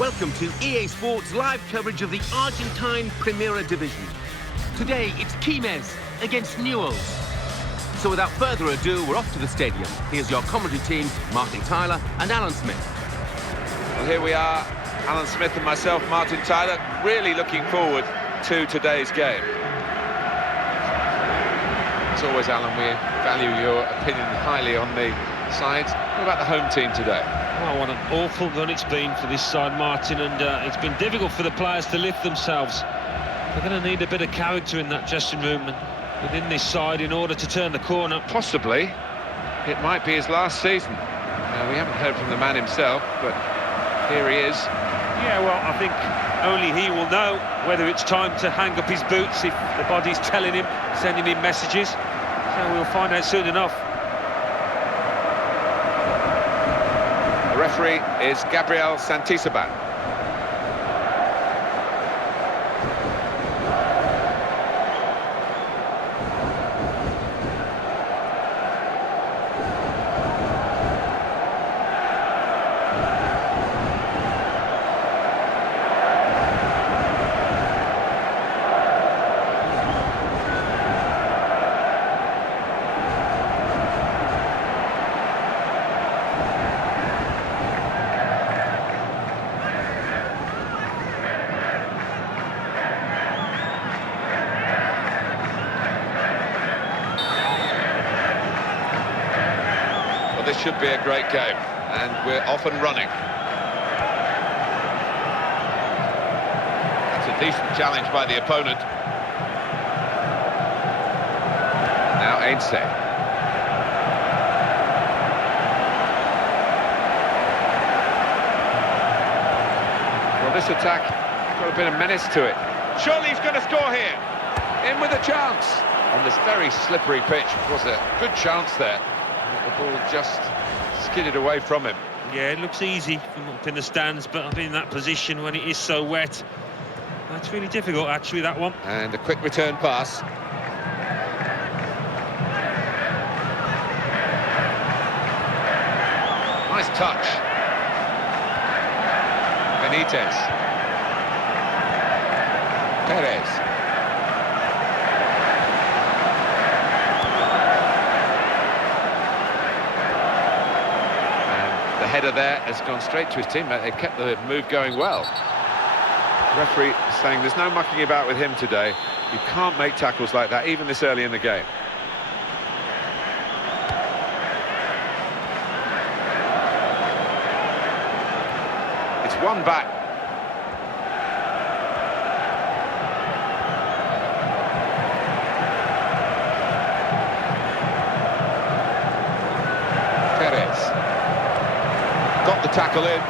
Welcome to EA Sports live coverage of the Argentine Primera Division. Today, it's Quilmes against Newell. So without further ado, we're off to the stadium. Here's your commentary team, Martin Tyler and Alan Smith. Well, here we are, Alan Smith and myself, Martin Tyler, really looking forward to today's game. As always, Alan, we value your opinion highly on the sides. What about the home team today? Well, what an awful run it's been for this side, Martin, and it's been difficult for the players to lift themselves. They're going to need a bit of character in that dressing room and within this side in order to turn the corner. Possibly, it might be his last season. We haven't heard from the man himself, but here he is. Yeah, well, I think only he will know whether it's time to hang up his boots, if the body's telling him, sending him messages. So we'll find out soon enough. The referee is Gabriel Santisaban. This should be a great game, and we're off and running. That's a decent challenge by the opponent. Now Ainse. Well, this attack got a bit of menace to it. Surely he's going to score here. In with a chance. On this very slippery pitch, was a good chance there. The ball just skidded away from him. Yeah, it looks easy from up in the stands, but I've been in that position when it is so wet. That's really difficult, actually, that one. And a quick return pass. Nice touch. Benitez. Perez. The header there has gone straight to his teammate. They've kept the move going well. The referee saying there's no mucking about with him today. You can't make tackles like that, even this early in the game. It's one back. Perez. Got the tackle in.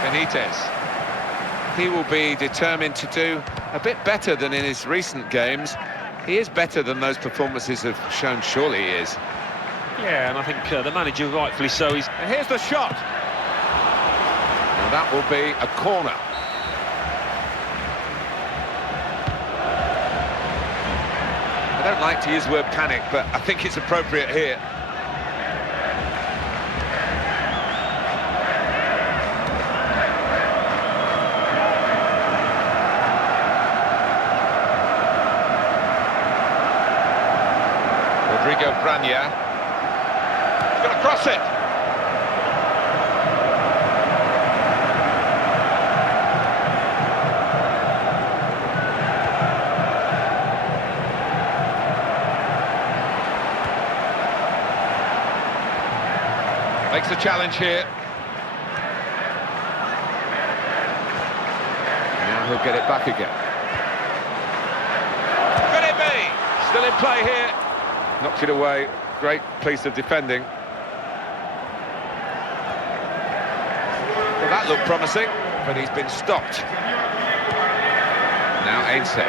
Benitez. He will be determined to do a bit better than in his recent games. He is better than those performances have shown, surely he is. Yeah, and I think the manager, rightfully so, is... And here's the shot. And that will be a corner. I don't like to use the word panic, but I think it's appropriate here. Branya. He's going to cross it. Makes a challenge here. Now he'll get it back again. Could it be? Still in play here. Knocked it away. Great piece of defending. Well, that looked promising, but he's been stopped. Now Ainse. They've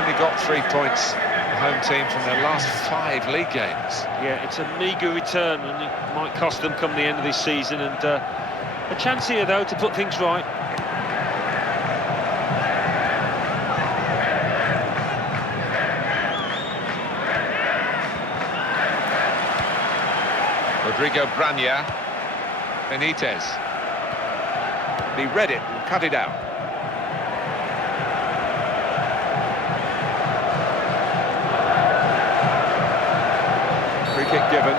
only got 3 points, the home team, from their last 5 league games. Yeah, it's a meagre return, and it might cost them come the end of this season. And a chance here, though, to put things right. Rodrigo Branya. Benitez. He read it and cut it out. Free kick given.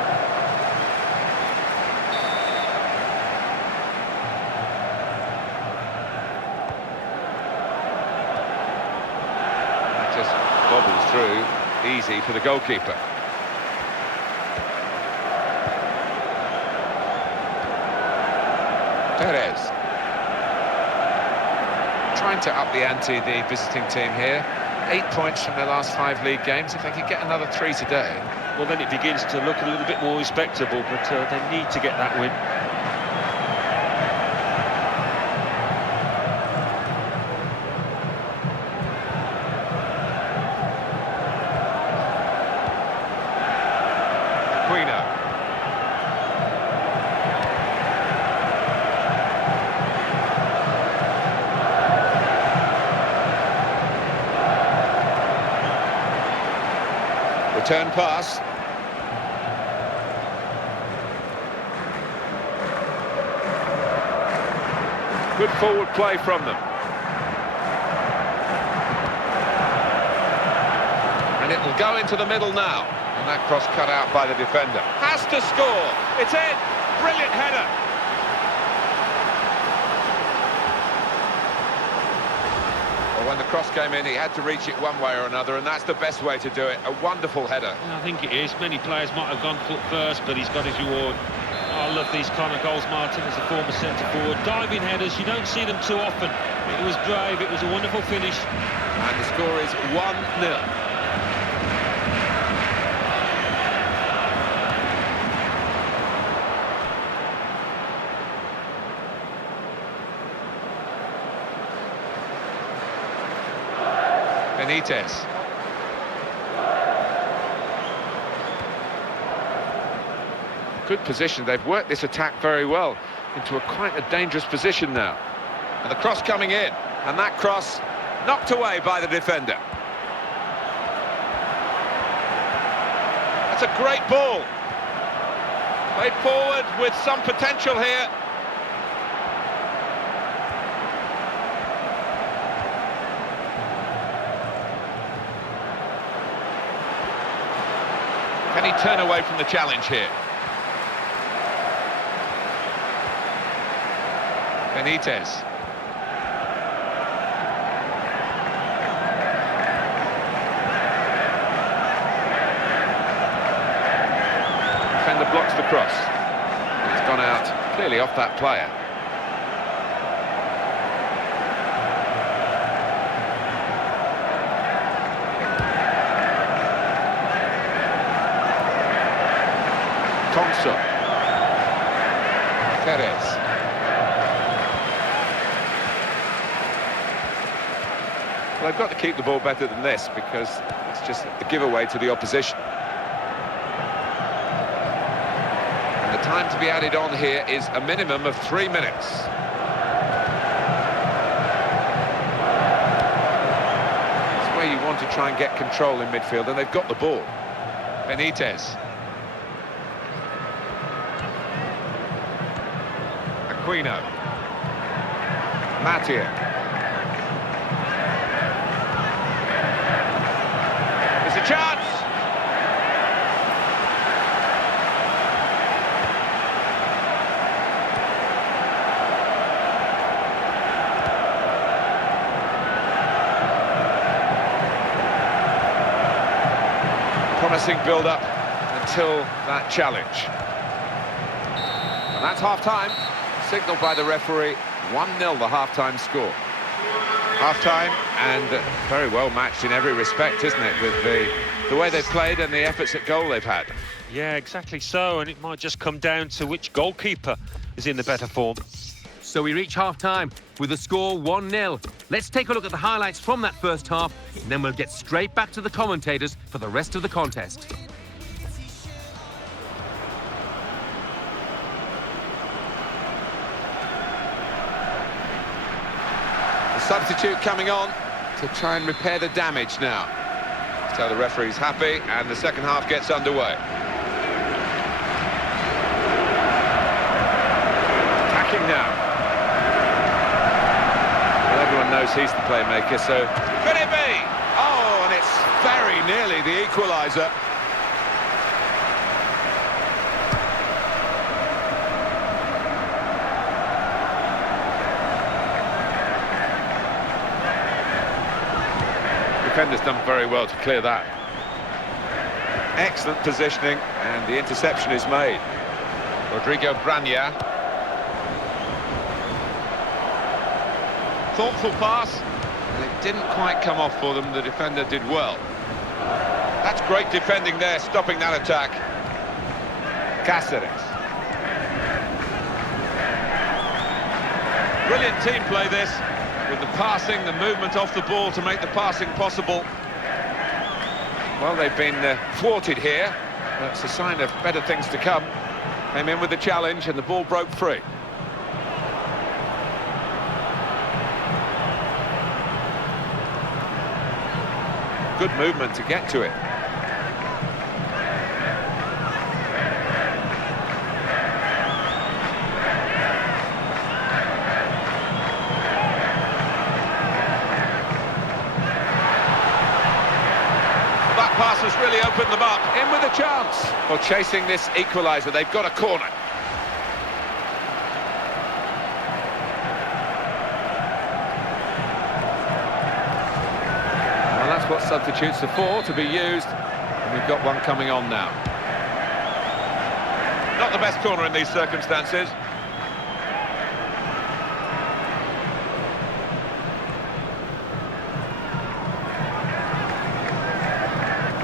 That just bobbles through, easy for the goalkeeper. Perez. Trying to up the ante, the visiting team here. 8 points from their last 5 league games. If they could get another 3 today... Well, then it begins to look a little bit more respectable, but they need to get that win. Return pass. Good forward play from them. And it will go into the middle now. And that cross cut out by the defender. Has to score. It's in. Brilliant header. Well, when the cross came in, he had to reach it one way or another, and that's the best way to do it. A wonderful header. I think it is. Many players might have gone foot first, but he's got his reward. I love these kind of goals, Martin, as a former centre-forward. Diving headers, you don't see them too often. It was brave, it was a wonderful finish. And the score is 1-0. Benitez. Good position. They've worked this attack very well into quite a dangerous position now. And the cross coming in, and that cross knocked away by the defender. That's a great ball. Played forward with some potential here. Can he turn away from the challenge here? Benitez. Defender blocks the cross. It's gone out clearly off that player. Thompson. Perez. Well, they've got to keep the ball better than this because it's just a giveaway to the opposition. And the time to be added on here is a minimum of 3 minutes. It's where you want to try and get control in midfield, and they've got the ball. Benitez. Aquino. Matia. It's a chance! Promising build-up until that challenge. And that's half-time. Signalled by the referee, 1-0 the half-time score. Half-time, and very well matched in every respect, isn't it, with the way they've played and the efforts at goal they've had. Yeah, exactly so, and it might just come down to which goalkeeper is in the better form. So we reach half-time with the score 1-0. Let's take a look at the highlights from that first half, and then we'll get straight back to the commentators for the rest of the contest. Substitute coming on to try and repair the damage now. So the referee's happy and the second half gets underway. he's the playmaker, so could it be? Oh, and it's very nearly the equaliser. Defender's done very well to clear that. Excellent positioning, and the interception is made. Rodrigo Branya. Thoughtful pass, and it didn't quite come off for them. The defender did well. That's great defending there, stopping that attack. Cáceres. Brilliant team play this, with the passing, the movement off the ball to make the passing possible. Well, they've been thwarted here. That's a sign of better things to come. Came in with the challenge and the ball broke free. Good movement to get to it. That pass has really opened them up. In with a chance. Well, chasing this equaliser, they've got a corner. Well, that's what substitutes are for, to be used. And we've got one coming on now. Not the best corner in these circumstances.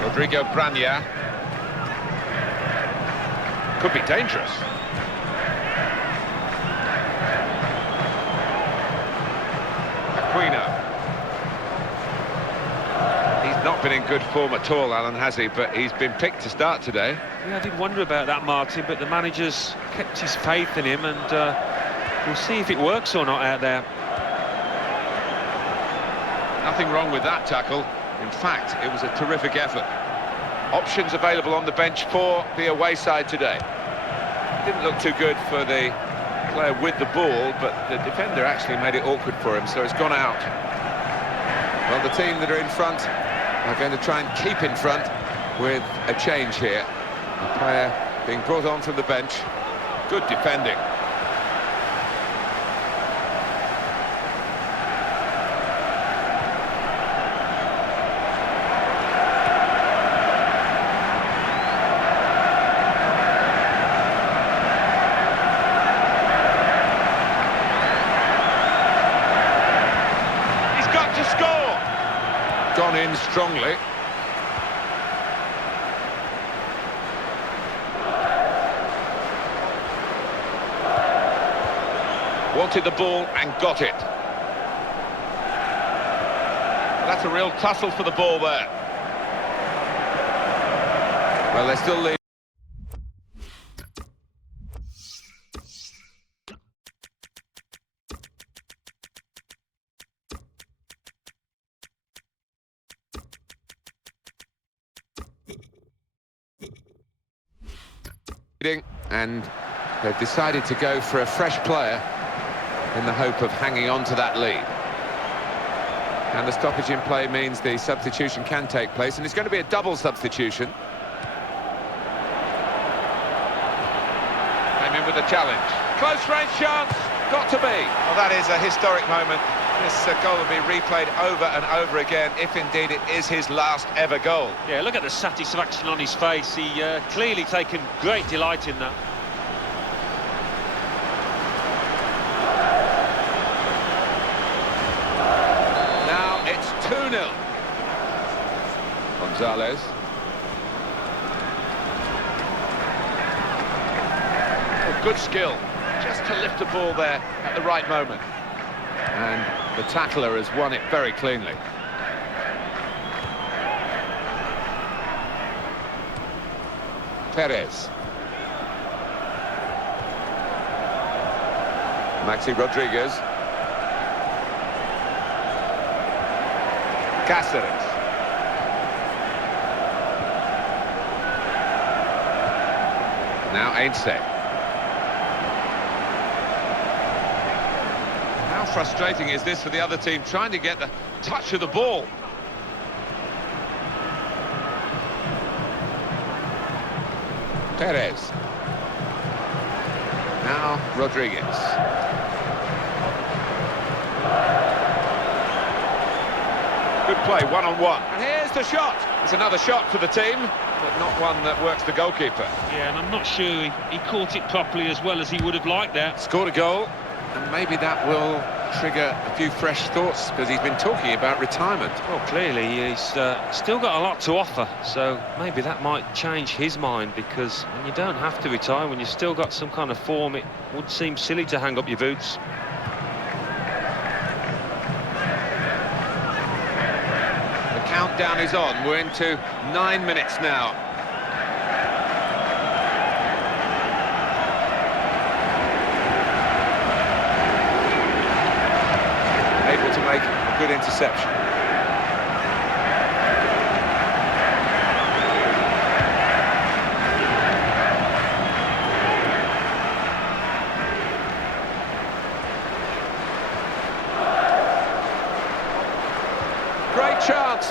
Rodrigo Branya. Could be dangerous. Aquino. He's not been in good form at all, Alan, has he? But he's been picked to start today. Yeah, I did wonder about that, Martin, but the manager's kept his faith in him, and we'll see if it works or not out there. Nothing wrong with that tackle. In fact, it was a terrific effort. Options available on the bench for the away side today. Didn't look too good for the player with the ball, but the defender actually made it awkward for him, so it's gone out. Well, the team that are in front are going to try and keep in front with a change here. A player being brought on from the bench. Good defending. Gone in strongly. Wanted the ball and got it. That's a real tussle for the ball there. Well, they're still leading. And they've decided to go for a fresh player in the hope of hanging on to that lead. And the stoppage in play means the substitution can take place, and it's going to be a double substitution. Came in with a challenge. Close range chance, got to be. Well, that is a historic moment. This goal will be replayed over and over again, if indeed it is his last ever goal. Yeah, look at the satisfaction on his face. He clearly taken great delight in that. Now it's 2-0. Gonzalez. Oh, good skill, just to lift the ball there at the right moment. And the tackler has won it very cleanly. Perez. Maxi Rodriguez. Cáceres. Now Ainse. How How frustrating is this for the other team, trying to get the touch of the ball? Perez. Now Rodriguez. Good play, one-on-one. And here's the shot. It's another shot for the team, but not one that works the goalkeeper. Yeah, and I'm not sure he caught it properly as well as he would have liked that. Scored a goal, and maybe that will trigger a few fresh thoughts, because he's been talking about retirement. Well, clearly he's still got a lot to offer, so maybe that might change his mind, because when you don't have to retire, when you've still got some kind of form, it would seem silly to hang up your boots. The countdown is on. We're into 9 minutes now. Able to make a good interception. Great chance.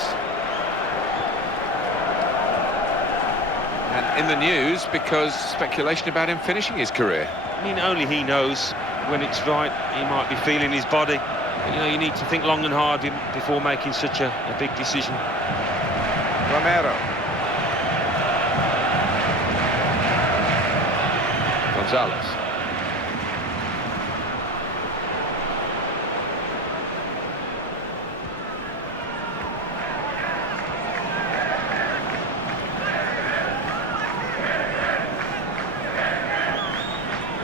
And in the news because speculation about him finishing his career. I mean, only he knows when it's right. He might be feeling his body. But, you know, you need to think long and hard before making such a big decision. Romero. Gonzalez.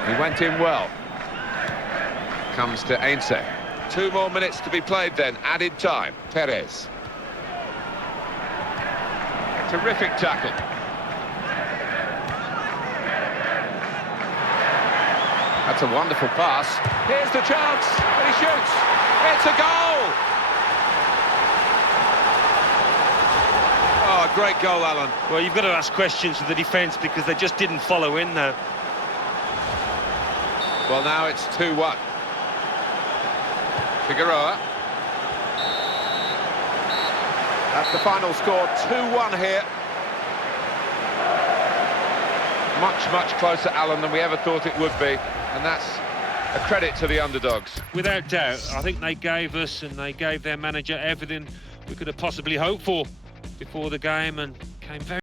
He went in well. Comes to Ainse. 2 more minutes to be played then, added time. Perez. Terrific tackle. That's a wonderful pass. Here's the chance, and he shoots. It's a goal! Oh, great goal, Alan. Well, you've got to ask questions of the defence, because they just didn't follow in there. Well, now it's 2-1. Figueroa. That's the final score, 2-1 here. Much, much closer, Alan, than we ever thought it would be. And that's a credit to the underdogs. Without doubt, I think they gave us and they gave their manager everything we could have possibly hoped for before the game, and came very